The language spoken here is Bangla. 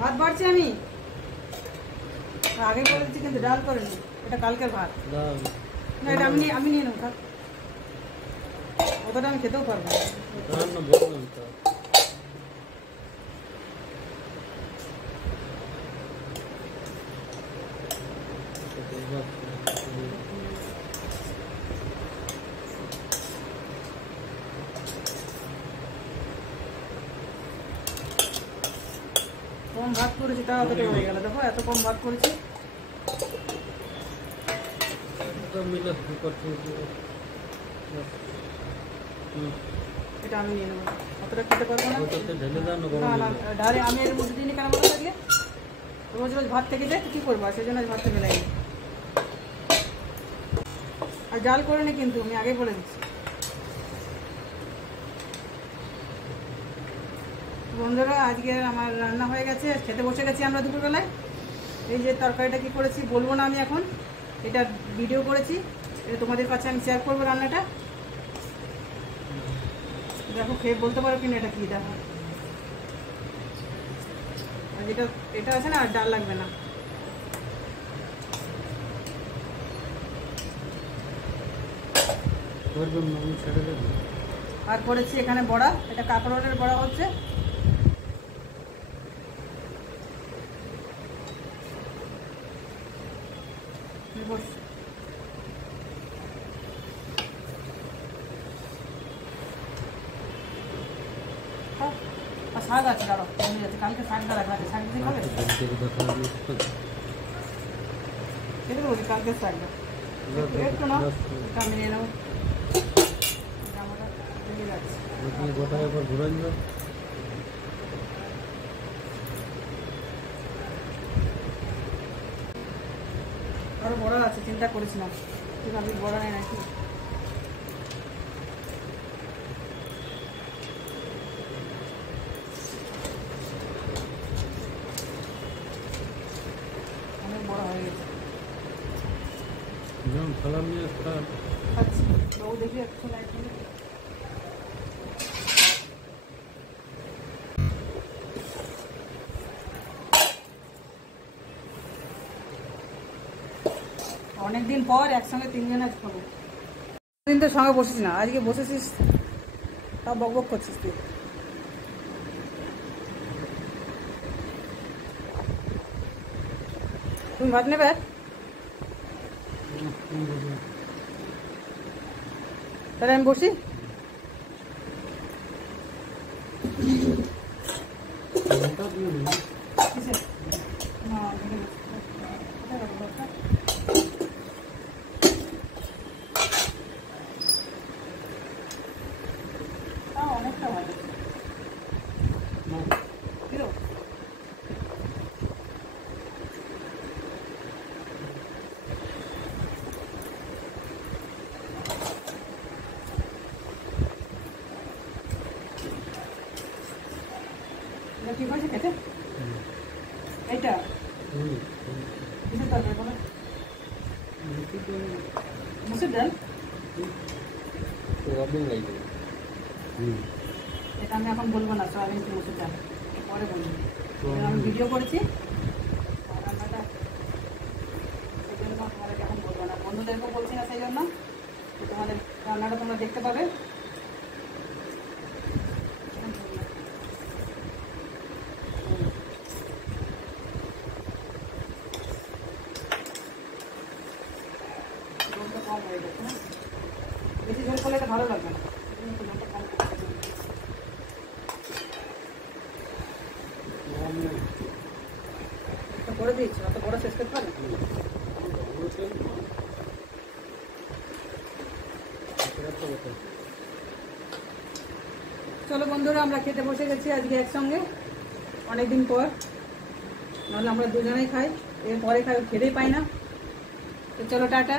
ভাত বাড়ছি আমি আগে বলেছি কিন্তু ডাল করেনি, এটা কালকের ভাত। না এটা আমি নিয়ে নেবো, অতটা আমি খেতেও পারবো না। কম ভাত করেছি তা অতটা হয়ে গেল, দেখো এত কম ভাত করেছি। এটা আমি নিয়ে নেবো, অতটা খেতে পারবো না। ডালে আমি এর মধ্যে দিনই কেন বলে থাকলে রোজ রোজ ভাত থেকে যায় কি করবো, সেই জন্য ভাত থেকে লাগি। আর জাল করে নি কিন্তু আমি আগে বলে দিচ্ছি। বন্ধুরা আজকে আমার রান্না হয়ে গেছে, খেতে বসে গেছি আমরা দুপুরবেলায়। এই যে তরকারিটা কি করেছি বলবো না আমি এখন, এটা ভিডিও করেছি, এটা তোমাদের কাছে আমি শেয়ার করবো রান্নাটা। দেখো খেয়ে বলতে পারো কিনা এটা কি। দেখো আর এটা আছে না, আর ডাল লাগবে না। আর করেছি এখানে বড়া, এটা কাঁকরোলের বড়া হচ্ছে। শাক আছে, দাঁড়ো মনে যাচ্ছে কালকে শাকটা রাখা আছে, শাক দিয়ে খাবে খেতে বলছি কালকে শাকটা একটু না, এটা আমি নিয়ে নেবো। জামাটা ভেঙে যাচ্ছে, আরো বড় আছে, চিন্তা করেছিলাম ঠিক আমি বড় নেই নাকি। অনেক বড় হয়ে গেছে। আচ্ছা বাবু দেখি একটু লাইট দিলে। অনেকদিন পর একসঙ্গে তিনজন আজ খাবো। দিন তো সঙ্গে বসেছি না, আজকে বসেছিস তাও বক বক করছিস তুই। তুমি ভাত নেবে? তাহলে আমি বসি। অনেকটা ভালো ঠিক আছে খেতে। এইটা কিসের তরকারি বলো? মুসুর ডাল। এটা আমি এখন বলবো না, সয়াবিন কি মুসুর ডাল পরে বলবো। আমি ভিডিও করেছি রান্নাটা, সেই জন্য তোমাদেরকে এখন বলবো না, বন্ধুদেরকেও বলছি না, সেই জন্য তোমাদের রান্নাটা তোমরা দেখতে পাবে। কম হয়ে গেছে না, বেশি ঝোল করলে এটা ভালো লাগবে না, করে দিয়েছি অত বড় শেষ করতে পারে। চলো বন্ধুরা আমরা খেতে বসে গেছি আজকে একসঙ্গে অনেকদিন পর, নাহলে আমরা দুজনেই খাই, এরপরে খাই খেতেই পাই না। তো চলো টাটা।